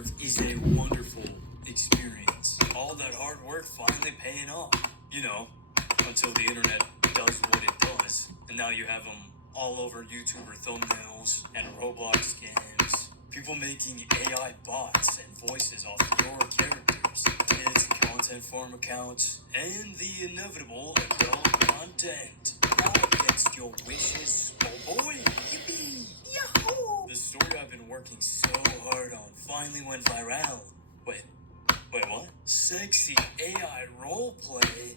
deserve is a wonderful experience. All that hard work finally paying off. You know, until the internet does what it does, and now you have them all over YouTuber thumbnails and Roblox games. People making AI bots and voices off your characters, kids, content farm accounts, and the inevitable adult content. All against your wishes, oh boy! Yippee! Yahoo! The story I've been working so hard on finally went viral. Wait, what? Sexy AI roleplay?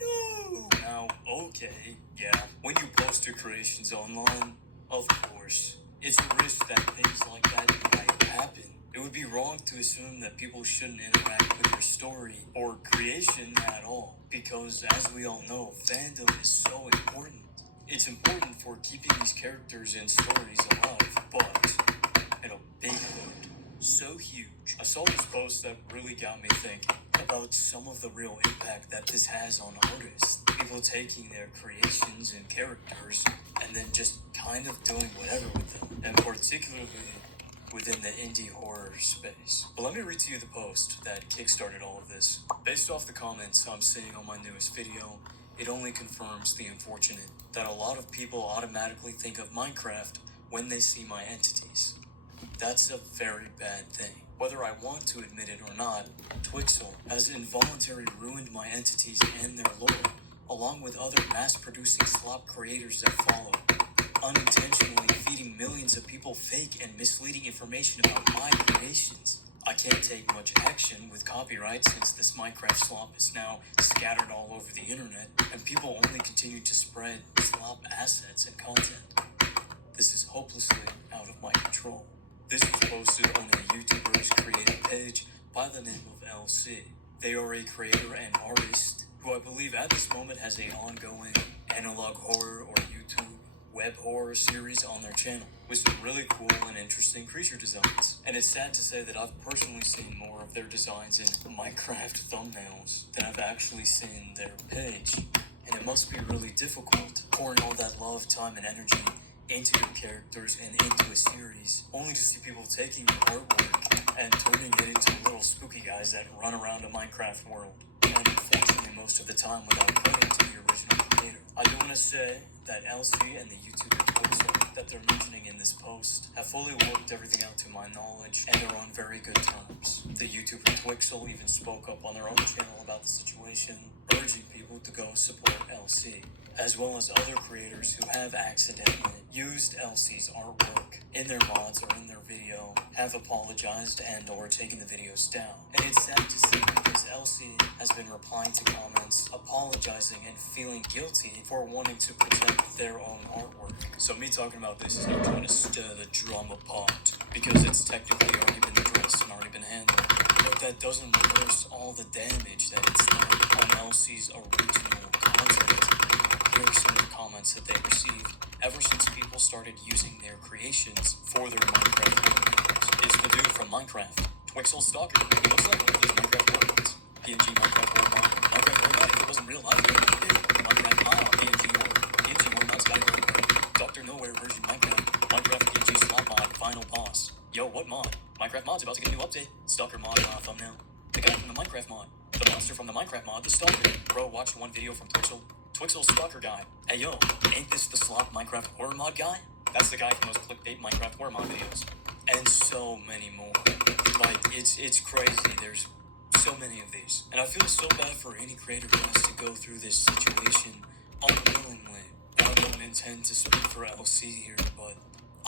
No! Now, okay, yeah, when you post your creations online, of course, it's a risk that things like that might happen. It would be wrong to assume that people shouldn't interact with your story or creation at all, because as we all know, fandom is so important. It's important for keeping these characters and stories alive, but in a big hood, so huge. I saw this post that really got me thinking about some of the real impact that this has on artists. People taking their creations and characters and then just kind of doing whatever with them, and particularly within the indie horror space. But let me read to you the post that kickstarted all of this. Based off the comments I'm seeing on my newest video, it only confirms the unfortunate that a lot of people automatically think of Minecraft when they see my entities. That's a very bad thing. Whether I want to admit it or not, Twixel has involuntarily ruined my entities and their lore, along with other mass-producing slop creators that follow, unintentionally feeding millions of people fake and misleading information about my creations. I can't take much action with copyright since this Minecraft slop is now scattered all over the internet, and people only continue to spread slop assets and content. This is hopelessly out of my control. This was posted on a YouTuber's creative page by the name of LC. They are a creator and artist who I believe at this moment has an ongoing analog horror or YouTube web horror series on their channel with some really cool and interesting creature designs. And it's sad to say that I've personally seen more of their designs in Minecraft thumbnails than I've actually seen their page. And it must be really difficult pouring all that love, time, and energy into your characters and into a series, only to see people taking your artwork and turning it into little spooky guys that run around a Minecraft world. And unfortunately, most of the time without credit to the original creator. I do want to say that LC and the YouTuber Twixel that they're mentioning in this post have fully worked everything out to my knowledge, and they're on very good terms. The YouTuber Twixel even spoke up on their own channel about the situation, urging people to go support LC, as well as other creators who have accidentally used LC's artwork in their mods or in their video, have apologized and or taken the videos down. And it's sad to see because LC has been replying to comments, apologizing and feeling guilty for wanting to protect their own artwork. So me talking about this is not trying to stir the drama pot, because it's technically already been addressed and already been handled. But that doesn't reverse all the damage that it's done on LC's original content. Here are some of the comments that they received ever since people started using their creations for their Minecraft world. It's the dude from Minecraft, Twixel Stalker. He looks like one of those Minecraft worlds. PNG Minecraft world mod. Minecraft world mod, if it wasn't real life, it would be Minecraft mod, PNG world. PNG world mod's got a great Dr. Nowhere version Minecraft. Minecraft PNG slot mod, final boss. Yo, what mod? Minecraft mod's about to get a new update. Stalker mod thumbnail. The guy from the Minecraft mod. The monster from the Minecraft mod, the Stalker. Bro, watched one video from Twixel. Twixel Stalker guy. Hey yo, ain't this the slop Minecraft horror mod guy? That's the guy from those clickbait Minecraft horror mod videos. And so many more. Like, it's crazy. There's so many of these. And I feel so bad for any creator who has to go through this situation unwillingly. I don't intend to speak for LC here, but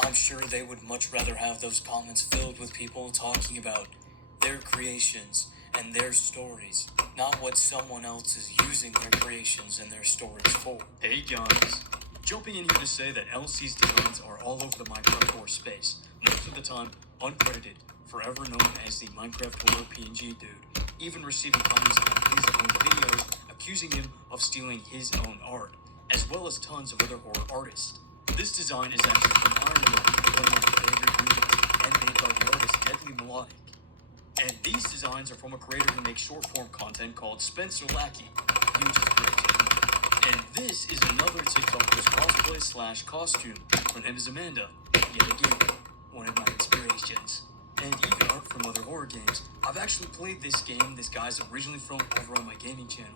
I'm sure they would much rather have those comments filled with people talking about their creations and their stories, not what someone else is using their creations and their stories for. Hey guys, jumping in here to say that LC's designs are all over the Minecraft horror space, most of the time uncredited, forever known as the Minecraft horror PNG dude, even receiving comments on his own videos accusing him of stealing his own art, as well as tons of other horror artists. This design is actually from Ironwood, one of my favorite units, and made by the artist Deadly Melodic. And these designs are from a creator who makes short-form content called Spencer Lackey. Huge inspiration. And this is another TikToker's cosplay/costume. Her name is Amanda. Yet again, one of my inspirations. And even art from other horror I've actually played this game this guy's originally from over on my gaming channel.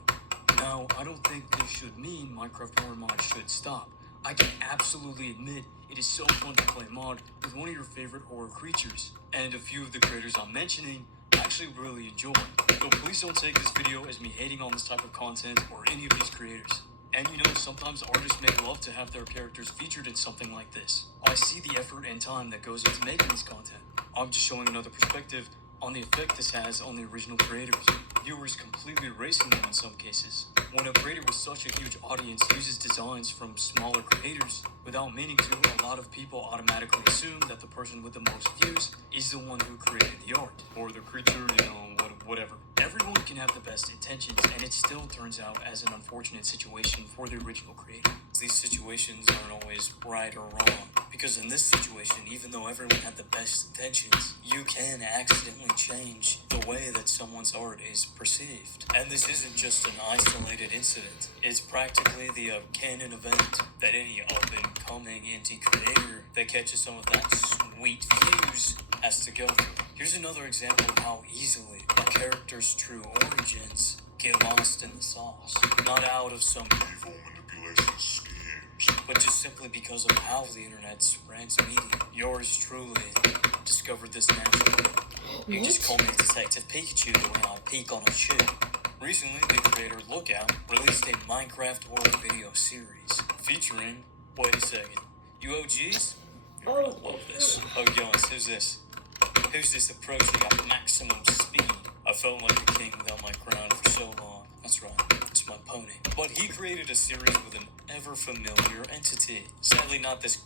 Now, I don't think this should mean Minecraft Horror Mod should stop. I can absolutely admit it is so fun to play mod with one of your favorite horror creatures, and a few of the creators I'm mentioning I actually really enjoy. So please don't take this video as me hating on this type of content or any of these creators. And you know, sometimes artists may love to have their characters featured in something like this. I see the effort and time that goes into making this content. I'm just showing another perspective on the effect this has on the original creators. Viewers completely erasing them in some cases. When a creator with such a huge audience uses designs from smaller creators without meaning to, a lot of people automatically assume that the person with the most views is the one who created the art, or the creature, you know, whatever. Everyone can have the best intentions, and it still turns out as an unfortunate situation for the original creator. These situations aren't always right or wrong, because in this situation, even though everyone had the best intentions, you can accidentally change the way that someone's art is perceived. And this isn't just an isolated incident. It's practically the canon event that any up-and-coming indie creator that catches some of that sweet views has to go through. Here's another example of how easily a character's true origins get lost in the sauce. Not out of some evil manipulation schemes, but just simply because of how the internet spreads media. Yours truly discovered this naturally. You can just call me Detective Pikachu the way I peek on a shoe. Recently, the creator Lookout released a Minecraft horror video series featuring, wait a second, you OGs? You're gonna love this. Oh gosh, who's this? Who's this approaching at maximum speed? I felt like a king without my crown for so long. That's right, it's my pony. But he created a series with an ever-familiar entity. Sadly not this...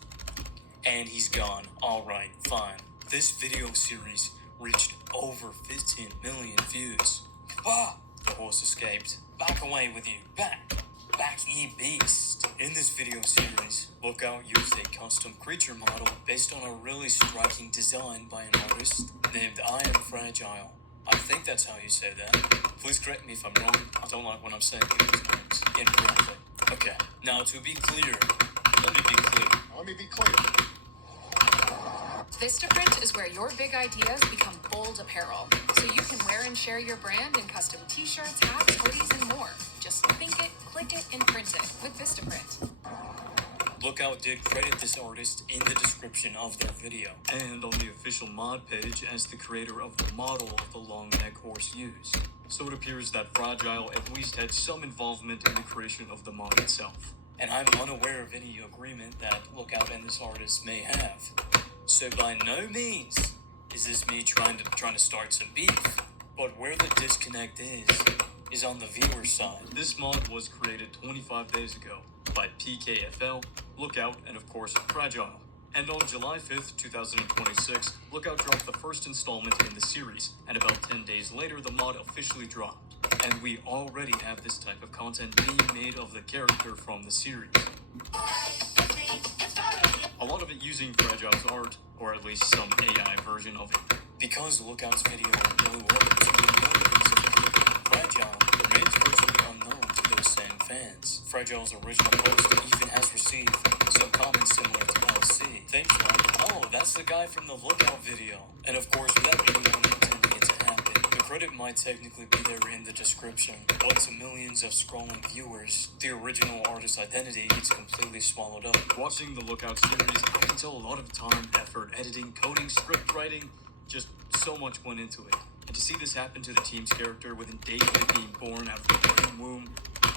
And he's gone. Alright, fine. This video series reached over 15 million views. Ah! The horse escaped. Back away with you. Back! Back, ye beast! In this video series, Lookout used a custom creature model based on a really striking design by an artist named I Am Fragile. I think that's how you say that. Please correct me if I'm wrong. I don't like when I'm saying people's names incorrectly. Okay, now to be clear, let me be clear. Vistaprint is where your big ideas become bold apparel, so you can wear and share your brand in custom t-shirts, hats, hoodies, and more. Just think it, click it, and print it with Vistaprint. Lookout did credit this artist in the description of their video, and on the official mod page as the creator of the model of the long neck horse used. So it appears that Fragile at least had some involvement in the creation of the mod itself. And I'm unaware of any agreement that Lookout and this artist may have. So by no means is this me trying to start some beef, but where the disconnect is on the viewer side. This mod was created 25 days ago by PKFL, Lookout, and of course Fragile. And on July 5th, 2026, Lookout dropped the first installment in the series, and about 10 days later the mod officially dropped. And we already have this type of content being made of the character from the series. A lot of it using Fragile's art, or at least some AI version of it. Because Lookout's video blew up to millions of people, Fragile remains virtually unknown to those same fans. Fragile's original post even has received some comments similar to LC. Things like, oh, that's the guy from the Lookout video. And of course, without anyone intending it to happen, the credit might technically be there in the description, but to millions of scrolling viewers, the original artist's identity gets completely swallowed up. Watching the Lookout series, I can tell a lot of time, effort, editing, coding, script writing, just so much went into it. And to see this happen to the team's character within days of being born out of the mother's womb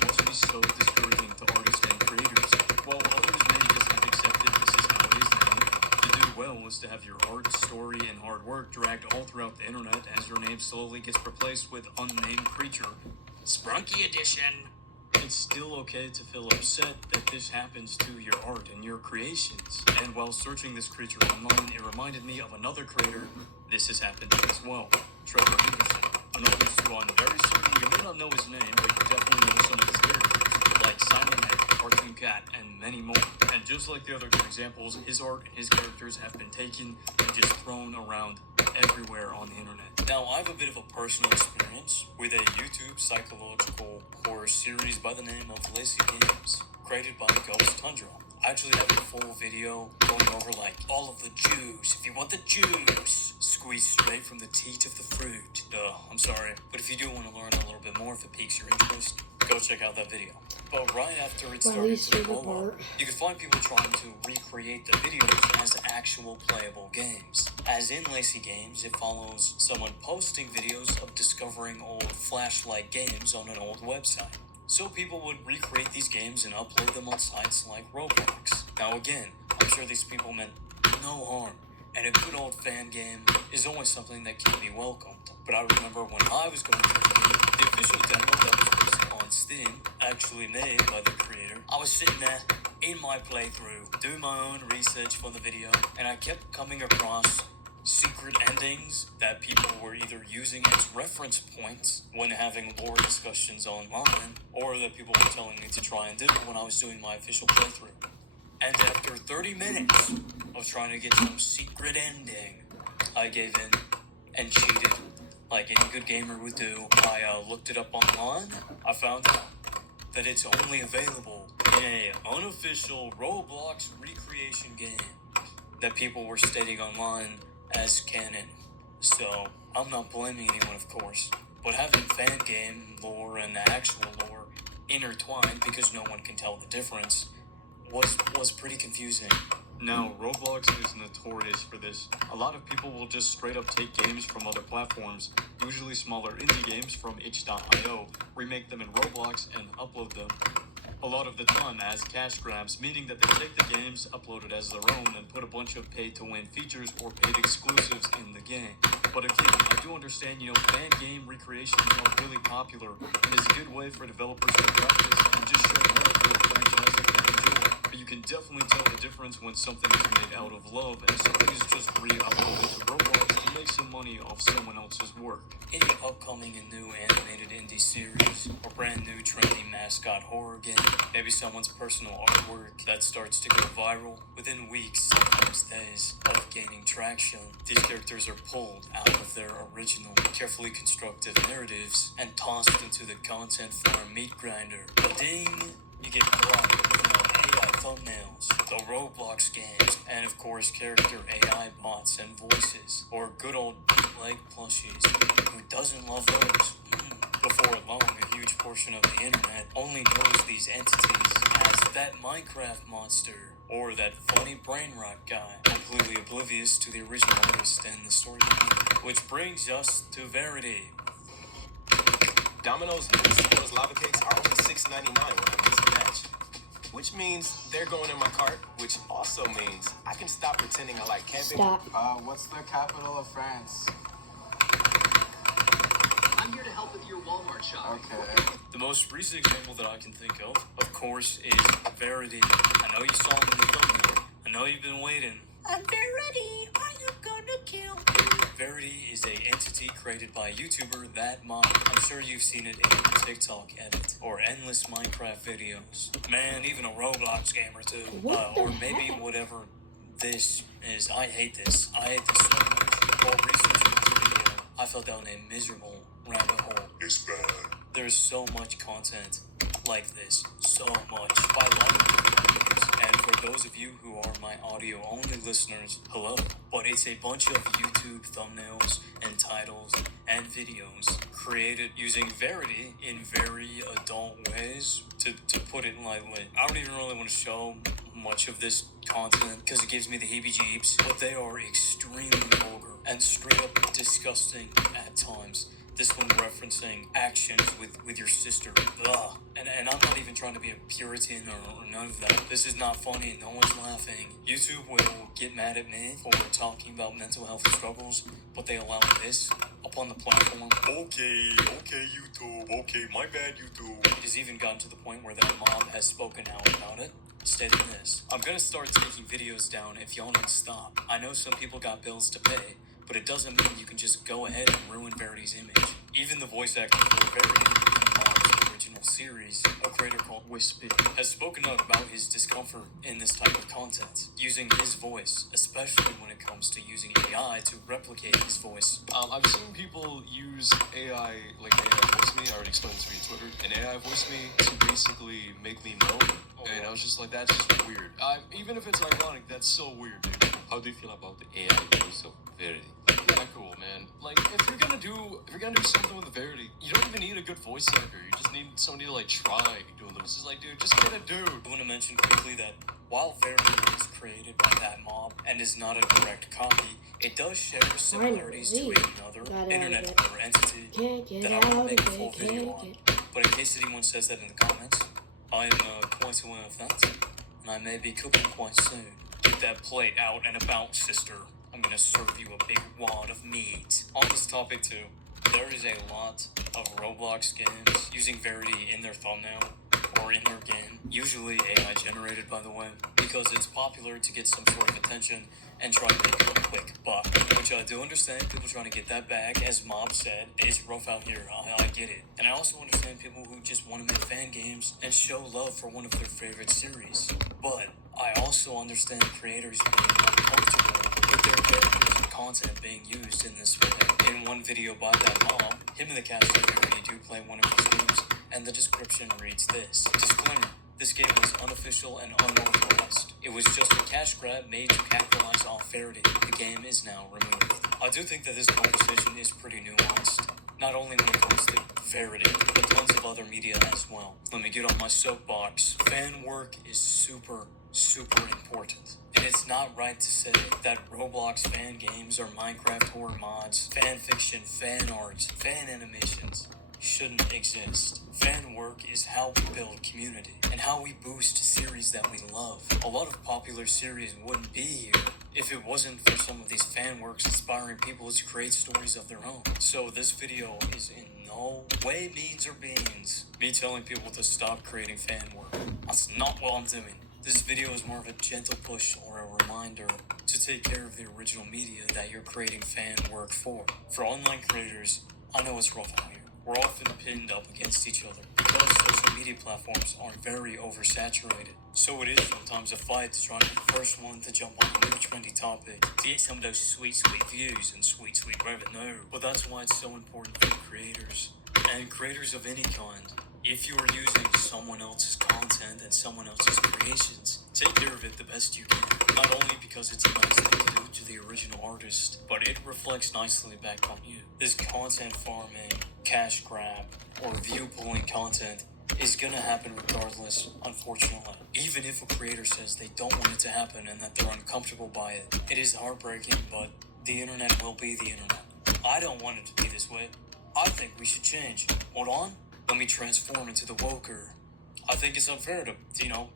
must be so discouraging to artists and creators. While others may just have accepted this is how it is now, to do well is to have your art, story, and hard work dragged all throughout the internet as your name slowly gets replaced with unnamed creature. Sprunky edition. It's still okay to feel upset that this happens to your art and your creations. And while searching this creature online, it reminded me of another creator this has happened to as well, Trevor Henderson. An artist who I'm very certain you may not know his name, but you definitely know some of his characters, like Silent Head, Cartoon Cat, and many more. And just like the other two examples, his art and his characters have been taken and just thrown around everywhere on the internet. Now, I have a bit of a personal experience with a YouTube psychological horror series by the name of Lazy Games, created by Ghost Tundra. I actually have a full video going over like all of the juice. If you want the juice, squeezed straight from the teat of the fruit. I'm sorry. But if you do want to learn a little bit more, if it piques your interest, go check out that video. But right after it started to blow up, you could find people trying to recreate the videos as actual playable games. As in Lazy Games, it follows someone posting videos of discovering old flashlight games on an old website. So people would recreate these games and upload them on sites like Roblox. Now again, I'm sure these people meant no harm, and a good old fan game is always something that can be welcomed. But I remember when I was going through the official demo that was released on Steam, actually made by the creator, I was sitting there in my playthrough, doing my own research for the video, and I kept coming across secret endings that people were either using as reference points when having lore discussions online, or that people were telling me to try and do when I was doing my official playthrough. And after 30 minutes of trying to get some secret ending, I gave in and cheated like any good gamer would do. I looked it up online. I found out that it's only available in a unofficial Roblox recreation game that people were stating online as canon. So I'm not blaming anyone, of course, but having fan game lore and actual lore intertwined because no one can tell the difference was pretty confusing. Now, Roblox is notorious for this. A lot of people will just straight up take games from other platforms, usually smaller indie games from itch.io, remake them in Roblox, and upload them. A lot of the time as cash grabs, meaning that they take the games, upload it as their own, and put a bunch of pay-to-win features or paid exclusives in the game. But again, I do understand, fan game recreations are really popular, and is a good way for developers to practice and just show love for a franchise that they enjoy. But you can definitely tell the difference when something is made out of love and something is just re-uploaded to Roblox to make some money off someone else's work. Any upcoming and new animated indie series, or brand new trendy mascot horror game, maybe someone's personal artwork that starts to go viral within weeks, sometimes days, of gaining traction. These characters are pulled out of their original, carefully constructed narratives and tossed into the content farm meat grinder. Ding! You get brought AI thumbnails, the Roblox games, and of course character AI bots and voices, or good old bootleg plushies. Who doesn't love those? Before long, a huge portion of the internet only knows these entities as that Minecraft monster, or that funny brain rot guy, completely oblivious to the original artist and the story behind it. Which brings us to Verity. Domino's Sports lava cakes are only $6.99 when I miss a match. Which means they're going in my cart, which also means I can stop pretending I like camping. Stop. What's the capital of France? I'm here to help with your Walmart shopping. Okay. The most recent example that I can think of course, is Verity. I know you saw him in the thumbnail. I know you've been waiting. I'm Verity. Are you gonna kill me? Verity is a entity created by YouTuber That Mom. I'm sure you've seen it in your TikTok edit or endless Minecraft videos. Man, even a Roblox gamer too. Or maybe whatever this is. I hate this. I hate this so much. Well, researching this video, I fell down a miserable rabbit hole. It's bad. There's so much content like this. So much. By a lot of different videos. And for those of you who are my audio-only listeners, hello. But it's a bunch of YouTube thumbnails and titles and videos created using Verity in very adult ways, to put it lightly. I don't even really want to show much of this content because it gives me the heebie-jeebies, but they are extremely vulgar and straight up disgusting at times. This one referencing actions with your sister. Ugh. And I'm not even trying to be a Puritan or none of that. This is not funny. No one's laughing. YouTube will get mad at me for talking about mental health struggles, but they allow this up on the platform. Okay, YouTube. Okay, my bad, YouTube. It has even gotten to the point where that mob has spoken out about it, stating this: I'm gonna start taking videos down if y'all don't stop. I know some people got bills to pay, but it doesn't mean you can just go ahead and ruin Verity's image. Even the voice actor for Verity in Bob's original series, a creator called Wispy, has spoken out about his discomfort in this type of content, using his voice, especially when it comes to using AI to replicate his voice. I've seen people use AI, like AI voice me. I already explained this via Twitter. And AI voice me to basically make me moan. And I was just like, that's just weird. Even if it's ironic, that's so weird, dude. How do you feel about the AI voice of Verity? Yeah, cool, man. Like, if you're gonna do something with Verity, you don't even need a good voice actor. You just need somebody to like try doing this. It's like, dude, just get a dude. I want to mention quickly that while Verity was created by that mob and is not a direct copy, it does share similarities to another internet horror entity that I will make a full video on. But in case anyone says that in the comments, I am quite aware of that, and I may be cooking quite soon. Get that plate out and about, sister. I'm gonna serve you a big wad of meat. On this topic too, there is a lot of Roblox games using Verity in their thumbnail or in their game, usually AI generated by the way, because it's popular to get some sort of attention and try to make a quick buck, which I do understand. People trying to get that bag, as Mob said, it's rough out here. I get it. And I also understand people who just want to make fan games and show love for one of their favorite series. But I also understand creators being uncomfortable with their characters and content being used in this way. In one video by that mob, him and the cast of Verity do play one of his games, and the description reads this. Disclaimer. This game was unofficial and unauthorized. It was just a cash grab made to capitalize off Verity. The game is now removed. I do think that this conversation is pretty nuanced. Not only when it comes to Verity, but tons of other media as well. Let me get on my soapbox. Fan work is super important. And it's not right to say that Roblox fan games or Minecraft horror mods, fan fiction, fan art, fan animations shouldn't exist. Fan work is how we build community and how we boost series that we love. A lot of popular series wouldn't be here if it wasn't for some of these fan works inspiring people to create stories of their own. So this video is in no way means or beans me telling people to stop creating fan work. That's not what I'm doing. This video is more of a gentle push or a reminder to take care of the original media that you're creating fan work for. For online creators, I know it's rough out here. We're often pinned up against each other because social media platforms are very oversaturated. So it is sometimes a fight to try to be the first one to jump on a new trendy topic to get some of those sweet views and sweet revenue. But that's why it's so important for creators and creators of any kind. If you are using someone else's content and someone else's creations, take care of it the best you can. Not only because it's a nice thing to do to the original artist, but it reflects nicely back on you. This content farming, cash grab, or view pulling content is gonna happen regardless, unfortunately. Even if a creator says they don't want it to happen and that they're uncomfortable by it, it is heartbreaking, but the internet will be the internet. I don't want it to be this way. I think we should change. Hold on. Let me transform into the woker. I think it's unfair to,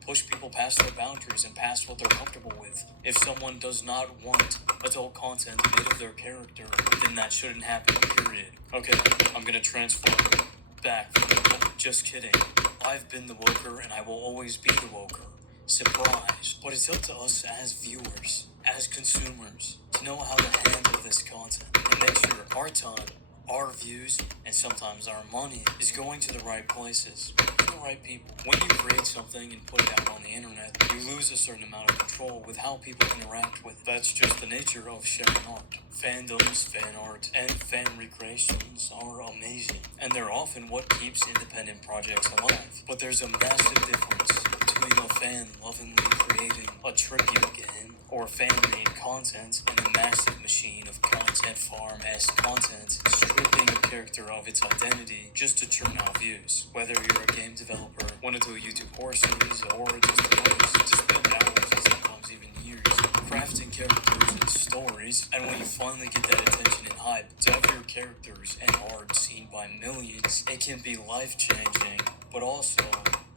push people past their boundaries and past what they're comfortable with. If someone does not want adult content made of their character, then that shouldn't happen, period. Okay, I'm gonna transform back. Just kidding. I've been the woker and I will always be the woker. Surprise. But it's up to us as viewers, as consumers, to know how to handle this content and make sure our time, our views, and sometimes our money is going to the right places, to the right people. When you create something and put it out on the internet, you lose a certain amount of control with how people interact with it. That's just the nature of sharing art. Fandoms, fan art, and fan recreations are amazing, and they're often what keeps independent projects alive. But there's a massive difference between a fan lovingly creating a tribute game or fan-made content and a massive machine of content farm-esque content stripping a character of its identity just to churn out views. Whether you're a game developer, want to do a YouTube horror series, or just to spend hours and sometimes even years crafting characters and stories, and when you finally get that attention and hype to have your characters and art seen by millions, it can be life-changing, but also,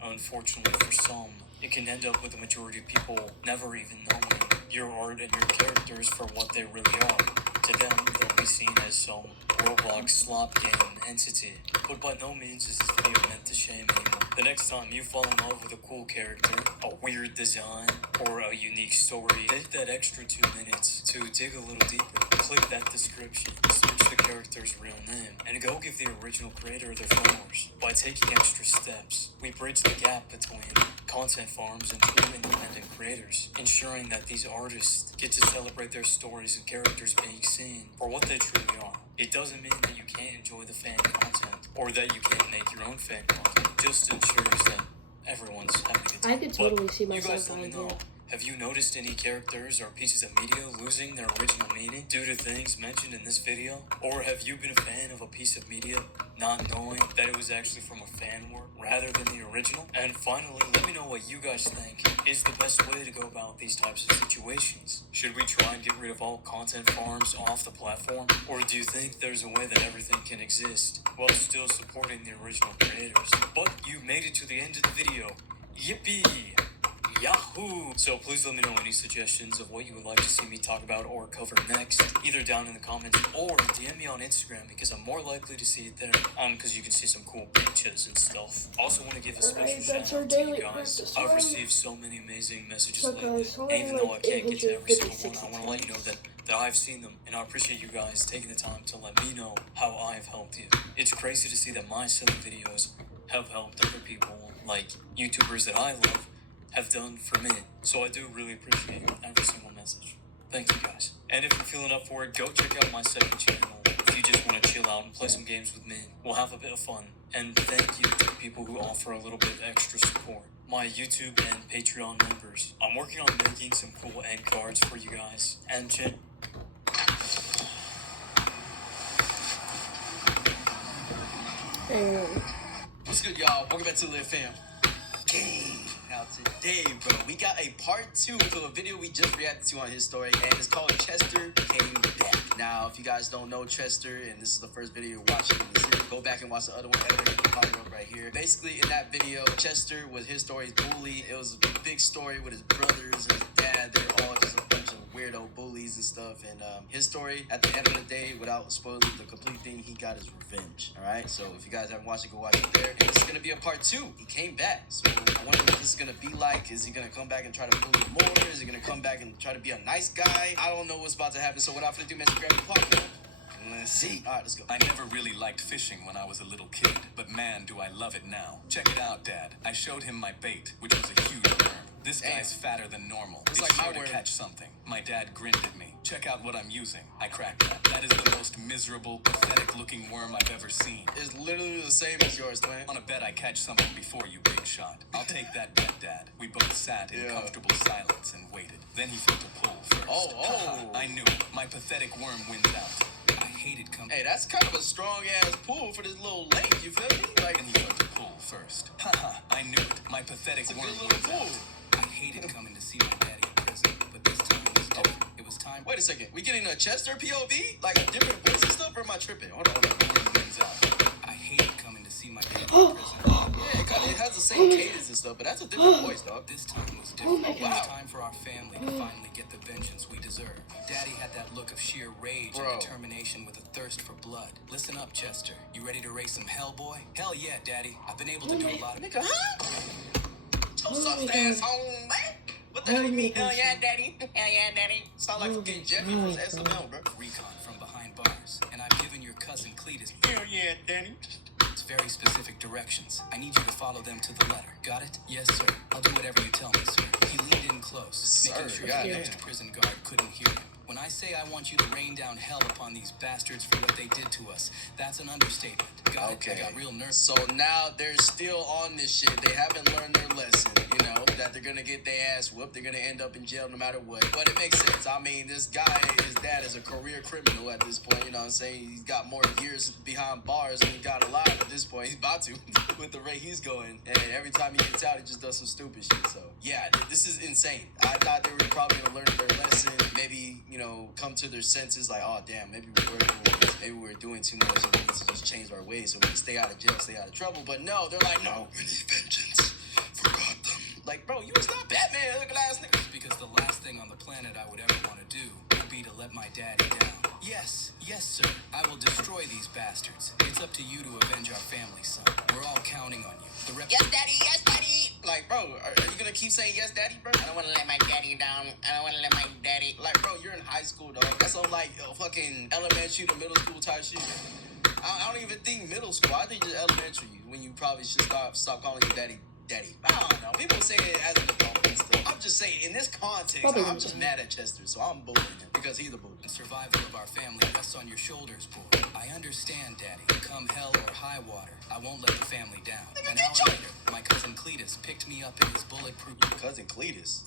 unfortunately for some, it can end up with the majority of people never even knowing your art and your characters for what they really are. To them, they'll be seen as some Roblox slop game entity. But by no means is this video meant to shame anyone. The next time you fall in love with a cool character, a weird design, or a unique story, take that extra 2 minutes to dig a little deeper. Click that description, search the character's real name, them and go give the original creator their flowers. By taking extra steps, we bridge the gap between content farms and true independent creators, ensuring that these artists get to celebrate their stories and characters being seen for what they truly are. It doesn't mean that you can't enjoy the fan content or that you can't make your own fan content. It just ensures that everyone's having a good time. I could totally But see you myself guys let me going know. there. Have you noticed any characters or pieces of media losing their original meaning due to things mentioned in this video? Or have you been a fan of a piece of media not knowing that it was actually from a fan work rather than the original? And finally, let me know what you guys think is the best way to go about these types of situations. Should we try and get rid of all content farms off the platform? Or do you think there's a way that everything can exist while still supporting the original creators? But you made it to the end of the video. Yippee! Yahoo! So please let me know any suggestions of what you would like to see me talk about or cover next, either down in the comments or DM me on Instagram because I'm more likely to see it there. Because you can see some cool pictures and stuff. Also want to give a special Alright, shout that's our out to you daily guys. practice I've run. received so many amazing messages So lately. guys, only And even though I like can't get to every single 856 one, I want to let you know that I've seen them, and I appreciate you guys taking the time to let me know how I've helped you. It's crazy to see that my silly videos have helped other people, like YouTubers that I love, have done for me. So I do really appreciate every single message. Thank you guys. And if you're feeling up for it, go check out my second channel. If you just want to chill out and play some games with me, we'll have a bit of fun. And thank you to the people who offer a little bit of extra support. My YouTube and Patreon members. I'm working on making some cool end cards for you guys. And And What's good, y'all? Welcome back to Live Fam. Now today, bro, we got a part 2 to a video we just reacted to on his story, and it's called Chester Came Back. Now, if you guys don't know Chester, and this is the first video you're watching in the series, go back and watch the other one. Everything will pop up right here. Basically, in that video, Chester was his story's bully. It was a big story with his brothers and his dad. They're all just a bunch of weirdo bullies and stuff. And his story, at the end of the day, without spoiling the complete thing, he got his revenge. All right, so if you guys haven't watched it, go watch it there. And this is gonna be a part 2. He came back, so I wonder what this is gonna be like. Is he gonna come back and try to bully more? Is he gonna come back and try to be a nice guy? I don't know what's about to happen. So without further ado, man, grab your popcorn. Let's see. All right, let's go. I never really liked fishing when I was a little kid, but man, do I love it now. Check it out, Dad. I showed him my bait, which was a huge worm. This guy's fatter than normal. It's like my sure to worm. catch something. My dad grinned at me. Check out what I'm using. I cracked that. That is the most miserable, pathetic-looking worm I've ever seen. It's literally the same as yours, man. On a bet I catch something before you, big shot. I'll take that bet, Dad. We both sat in Yeah. comfortable silence and waited. Then he felt a pull first. Oh. I knew it. My pathetic worm wins out. I hated coming. Hey, that's kind of a strong ass pull for this little lake. You feel me? Like, And he felt a pull first. Haha, I knew it. My pathetic it's a worm good little wins pull. out. I hated coming to see my daddy in prison, but this time was different. It was time. Wait a second. We getting a Chester POV? Like a different voice and stuff? Or am I tripping? Hold on. Worm wins out. I hated coming to see my daddy in prison. Yeah, it has the same cadence and stuff, but that's a different voice, dog. This time was different. It wow. was time for our family to finally get the vengeance we deserve. Daddy had that look of sheer rage Bro. and determination with a thirst for blood. Listen up, Chester. You ready to raise some hell, boy? Hell yeah, Daddy. I've been able to do a lot of... Nigga, huh? Your soft ass home, man. What the hell you mean? Hell yeah, daddy. Hell yeah, daddy. Sound like fucking Jeffy from SNL, bro. recon from behind bars, and I've given your cousin Cletus Hell yeah, daddy. very specific directions. I need you to follow them to the letter. Got it? Yes, sir. I'll do whatever you tell me, sir. He leaned in close, making Sir, sure goddamn. the nearest prison guard couldn't hear him. When I say I want you to rain down hell upon these bastards for what they did to us, that's an understatement. Got it? I got real nervous. So now they're still on this shit. They haven't learned their lesson, you know, that they're gonna get their ass whooped. They're gonna end up in jail no matter what. But it makes sense. I mean, this guy, his dad is a career criminal at this point, you know what I'm saying? He's got more years behind bars than he got alive at this point. He's about to, with the rate he's going. And every time he gets out, he just does some stupid shit. So, yeah, this is insane. I thought they were probably gonna learn their lesson, maybe, you know, come to their senses like, oh, damn, maybe we're doing too much, so we need to just change our ways so we can stay out of jail, stay out of trouble. But no, they're like, no, we need vengeance for Gotham. Like, bro, you was not Batman, look at ass nigga. Because the last thing on the planet I would ever want to do would be to let my daddy down. Yes, sir. I will destroy these bastards. It's up to you to avenge our family, son. We're all counting on you. The rest. Yes, daddy, yes, daddy. Like, bro, are you gonna keep saying yes, daddy, bro? I don't wanna let my daddy down. I don't wanna let my daddy. Like, bro, you're in high school, dog. That's on like fucking elementary to middle school type shit. I don't even think middle school. I think just elementary when you probably should stop calling you daddy. I don't know. People say it as an adult and stuff. I'm just saying, in this context, Probably I'm not. just mad at Chester, so I'm bullying him because he's a bully. The survival of our family rests on your shoulders, boy. I understand, Daddy. Come hell or high water, I won't let the family down. An hour later, my cousin Cletus picked me up in his bulletproof Cousin Cletus.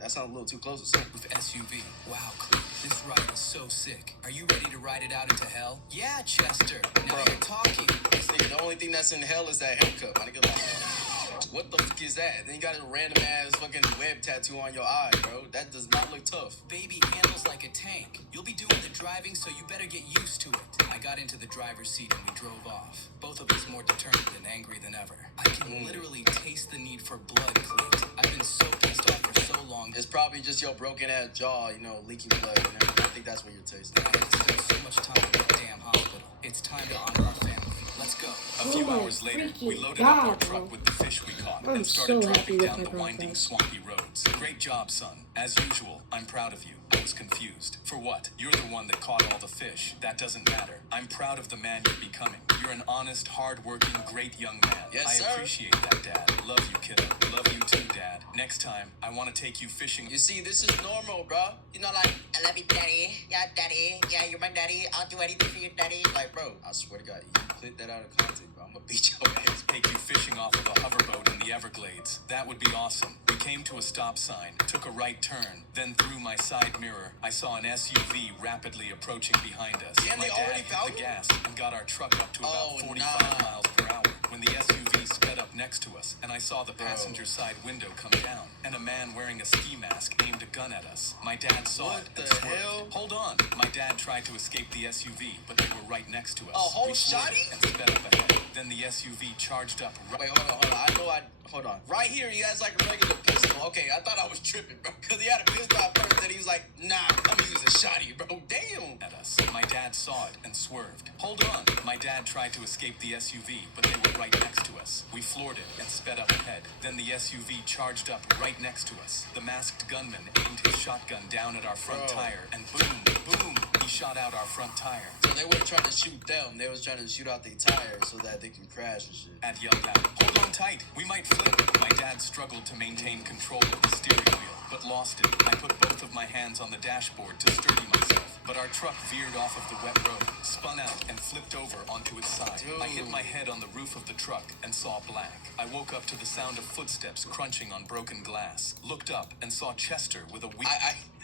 That sounds a little too close to something. SUV. Wow, Cletus, this ride is so sick. Are you ready to ride it out into hell? Yeah, Chester. Now Bro. you're talking. This nigga, the only thing that's in hell is that haircut. My nigga, like, what the fuck is that? Then you got a random ass fucking web tattoo on your eye, bro. That does not look tough. Baby handles like a tank. You'll be doing the driving, so you better get used to it. I got into the driver's seat and we drove off. Both of us more determined and angry than ever. I can literally taste the need for blood, Clint. I've been so pissed off for so long. It's probably just your broken ass jaw, you know, leaking blood. And everything. I think that's what you're tasting. I had to spend so much time in that damn hospital. It's time to honor our family. Let's go. A few Oh my hours later, we freaking loaded up our God, truck bro. with the fish we caught I'm and started so happy driving with down my the winding, progress. swampy roads. Great job, son. As usual, I'm proud of you. I was confused. For what? You're the one that caught all the fish. That doesn't matter. I'm proud of the man you're becoming. You're an honest, hard-working, great young man. Yes, I sir. appreciate that, Dad. Love you, kiddo. Love you too, Dad. Next time, I want to take you fishing. You see, this is normal, bro. You know, like, I love you, daddy. Yeah, daddy. Yeah, you're my daddy. I'll do anything for you, daddy. Like, bro, I swear to God, you clip that out of context, bro. I'm gonna beat your ass. Take you fishing off of a hoverboat in the Everglades. That would be awesome. We came to a stop sign, took a right turn, then through my side mirror, I saw an SUV rapidly approaching behind us. Yeah, and my they dad already hit found the it? gas and got our truck up to about Oh, 45 nah. miles per hour. When the SUV sped up next to us, and I saw the passenger side window come down, and a man wearing a ski mask aimed a gun at us. My dad saw What it and the swerved. hell? Hold on. My dad tried to escape the SUV, but they were right next to us. A whole We floored shotty? and sped up ahead. Then the SUV charged up right. Wait, hold on. Hold on. Right here, he has like a regular pistol. Okay, I thought I was tripping, bro. Because he had a pistol at first, and he was like, nah, I'm gonna use a shotty, bro. Damn. At us. My dad saw it and swerved. Hold on. My dad tried to escape the SUV, but they were right next to us. We floored it and sped up ahead. Then the SUV charged up right next to us. The masked gunman aimed his shotgun down at our front Bro. tire, and boom, boom, he shot out our front tire. So they weren't trying to shoot them. They was trying to shoot out their tires so that they can crash and shit. Dad yelled out, "Hold on tight, we might flip." My dad struggled to maintain control of the steering wheel, but lost it. I put both of my hands on the dashboard to steady myself, but our truck veered off of the wet road, spun out, and flipped over onto its side. I hit my head on the roof of the truck and saw black. I woke up to the sound of footsteps crunching on broken glass, looked up, and saw Chester with a weak...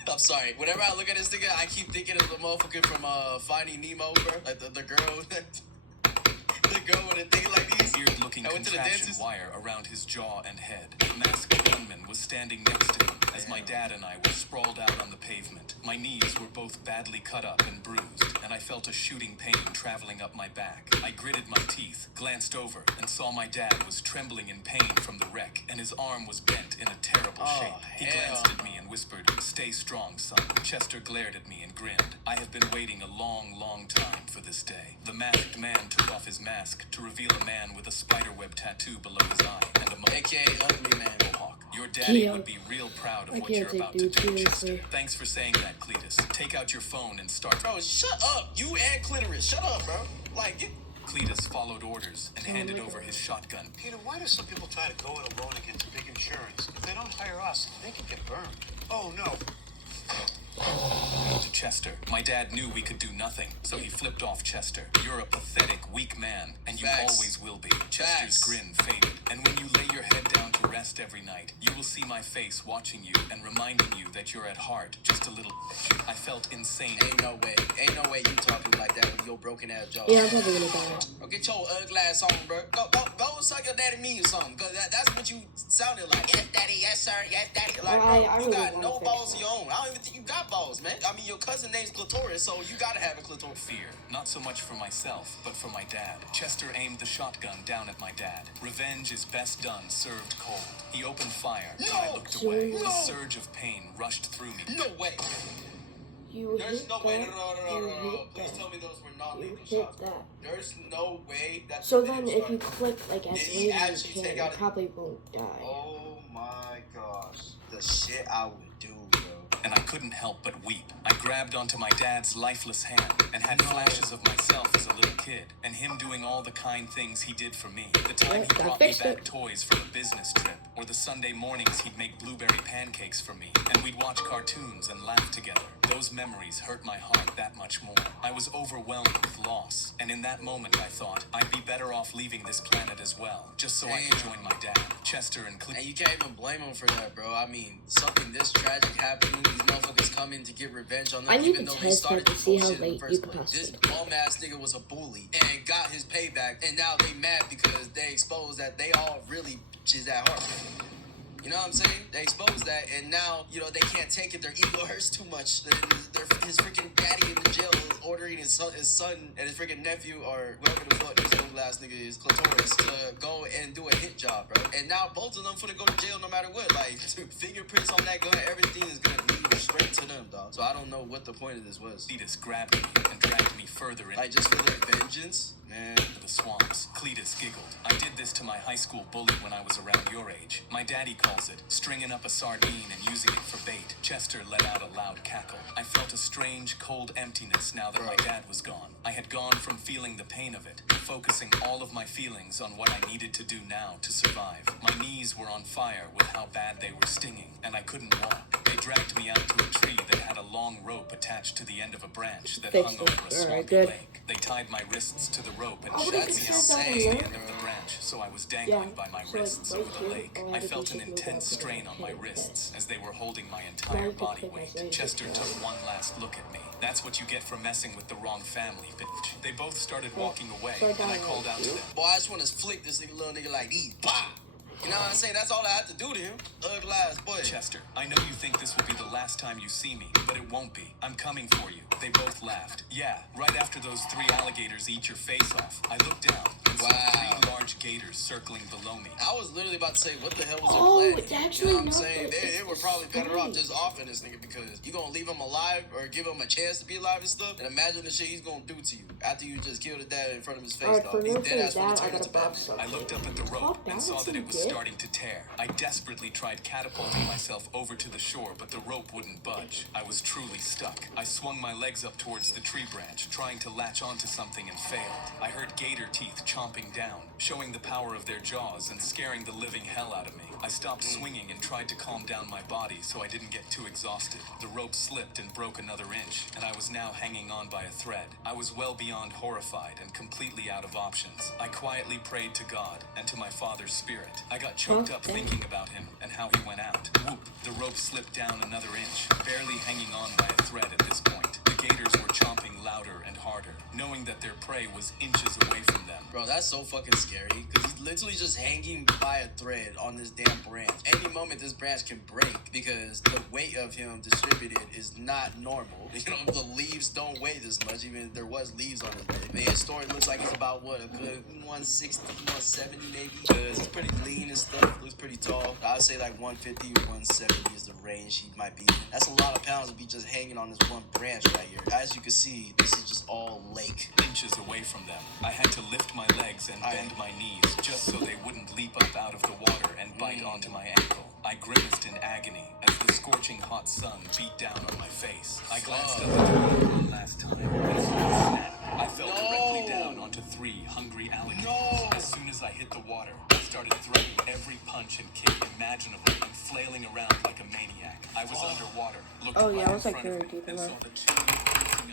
I'm sorry. Whenever I look at this nigga, I keep thinking of the motherfucker from Finding Nemo, bro. Like the girl, the girl with a thing like these. Weird-looking I went to the contraption dentist. wire around his jaw and head. The masked gunman was standing next to him as my dad and I were sprawled out on the pavement. My knees were both badly cut up and bruised, and I felt a shooting pain traveling up my back. I gritted my teeth, glanced over, and saw my dad was trembling in pain from the wreck, and his arm was bent in a terrible Oh, shape. He hell. glanced at me and whispered, "Stay strong, son." Chester glared at me and grinned. I have been waiting a long, long time for this day. The masked man took off his mask to reveal a man with a spiderweb tattoo below his eye and a mohawk. AKA Ugly Man. Your daddy Yeah. would be real proud of I what can't you're take about to dude do, seriously. Chester. Thanks for saying that, Cletus. Take out your phone and start. Bro, shut up. You and Clitoris. Shut up, bro. Like, get... Cletus followed orders and handed my over God. his shotgun. Peter, why do some people try to go it alone against big insurance? If they don't hire us, they can get burned. Oh, no. To Chester. My dad knew we could do nothing, so he flipped off Chester. You're a pathetic, weak man, and you Facts. always will be. Chester's Facts. grin faded, and when you lay your head down to rest every night, you will see my face watching you and reminding you that you're at heart just a little bitch. I felt insane. Ain't no way. Ain't no way you talking like that with your broken ass jaw. Yeah, I'm probably gonna die. Go get your ugly ass on, bro. Go suck your daddy me or something, because that's what you sounded like. Yes, daddy. Yes, sir. Yes, daddy. Like, Well, bro, I you really got wanna no fix balls of that. your own. I don't even think you got balls, man. I mean, your cousin name's Clitoris, so you gotta have a clitoris. Fear, not so much for myself, but for my dad. Chester aimed the shotgun down at my dad. Revenge is best done served cold. He opened fire, but I No! looked away. No! A surge of pain rushed through me. No way. You There's hit no that. way. No. You hit Please that. tell me those were not You lethal hit shots. that. There's no way that. So the then, video if you started. click like as Did he late as actually you can, take you out- probably won't die. Oh my gosh. The shit I would do, bro. And I couldn't help but weep. I grabbed onto my dad's lifeless hand and had flashes of myself as a little kid. and him doing all the kind things he did for me. The time he Gotta brought me fix back it. toys from a business trip, or the Sunday mornings he'd make blueberry pancakes for me, and we'd watch cartoons and laugh together. Those memories hurt my heart that much more. I was overwhelmed with loss, and in that moment I thought I'd be better off leaving this planet as well, just so I could join my dad, Chester and And you can't even blame him for that, bro. I mean, something this tragic happening, these motherfuckers coming to get revenge on them, I need even to though they test started that the to see how bullshit in the late you first could place. This possibly. bum ass nigga was a bully and got his payback, and now they mad because they exposed that they all really bitches at heart. You know what I'm saying? They exposed that, and now, you know, they can't take it. Their ego hurts too much. His freaking daddy in the jail is ordering his son and his freaking nephew, or whoever the fuck this old ass nigga is, Clitoris, to go and do a hit job, bro. And now both of them finna go to jail no matter what. Like, fingerprints on that gun, everything is gonna lead straight to them, dog. So I don't know what the point of this was. Cletus grabbed me and dragged me further in. Like, just for their vengeance? Man. The swamps. Cletus giggled. I did this to my high school bully when I was around your age. My daddy calls it stringing up a sardine and using it for bait. Chester let out a loud cackle. I felt a strange, cold emptiness now that my dad was gone. I had gone from feeling the pain of it to focusing all of my feelings on what I needed to do now to survive. My knees were on fire with how bad they were stinging, and I couldn't walk. They dragged me out to a tree that had a long rope attached to the end of a branch that hung over a swampy lake. They tied my wrists to the rope and dragged me out to the end of the branch, so I was dangling by my wrists over the lake. I felt an intense strain on my wrists as they were holding my entire body weight. Chester took one last look at me. That's what you get for messing with the wrong family, bitch. They both started walking away, and I called out to them. Boy, I just want to flick this little nigga like these. Bah! You know what I'm saying? That's all I had to do to him. Ugly ass boy. Chester, I know you think this will be the last time you see me, but it won't be. I'm coming for you. They both laughed. Yeah, right after those 3 alligators eat your face off, I looked down and saw 3 large gators circling below me. I was literally about to say, what the hell was their plan? It's actually you know what I'm not saying? that They were probably better off just offing this nigga, because you gonna leave him alive or give him a chance to be alive and stuff, and imagine the shit he's gonna do to you after you just killed a dad in front of his face, Alright, dog. for He's me, dead ass that, when he I turned got into a box Batman. set. I looked up at the rope and saw that it was starting to tear. I desperately tried catapulting myself over to the shore, but the rope wouldn't budge. I was truly stuck. I swung my legs up towards the tree branch, trying to latch onto something, and failed. I heard gator teeth chomping down, showing the power of their jaws and scaring the living hell out of me. I stopped swinging and tried to calm down my body so I didn't get too exhausted. The rope slipped and broke another inch, and I was now hanging on by a thread. I was well beyond horrified and completely out of options. I quietly prayed to God and to my father's spirit. I got choked up thinking about him and how he went out. Whoop! The rope slipped down another inch, barely hanging on by a thread at this point. The gators were chomping louder and harder, knowing that their prey was inches away from them. Bro, that's so fucking scary, because he's literally just hanging by a thread on this damn branch. Any moment this branch can break, because the weight of him distributed is not normal. You know, the leaves don't weigh this much, even if there was leaves on his leg. I mean, his story looks like it's about, what, a good 160, 170 maybe? Because he's pretty lean and stuff, looks pretty tall. I'd say like 150 or 170 is the range he might be in. That's a lot of pounds to be just hanging on this one branch right here. As you can see, this is just all lake. Inches away from them, I had to lift my legs and bend my knees just so they wouldn't leap up out of the water and bite onto my ankle. I grimaced in agony as the scorching hot sun beat down on my face. I glanced up at the road one last time and saw it snap. I fell directly down onto 3 hungry alligators. As soon as I hit the water, I started throwing every punch and kick imaginable and flailing around like a maniac. I was underwater, looked Oh, yeah, I right was, in like, front of very me, deep in and there. saw the 2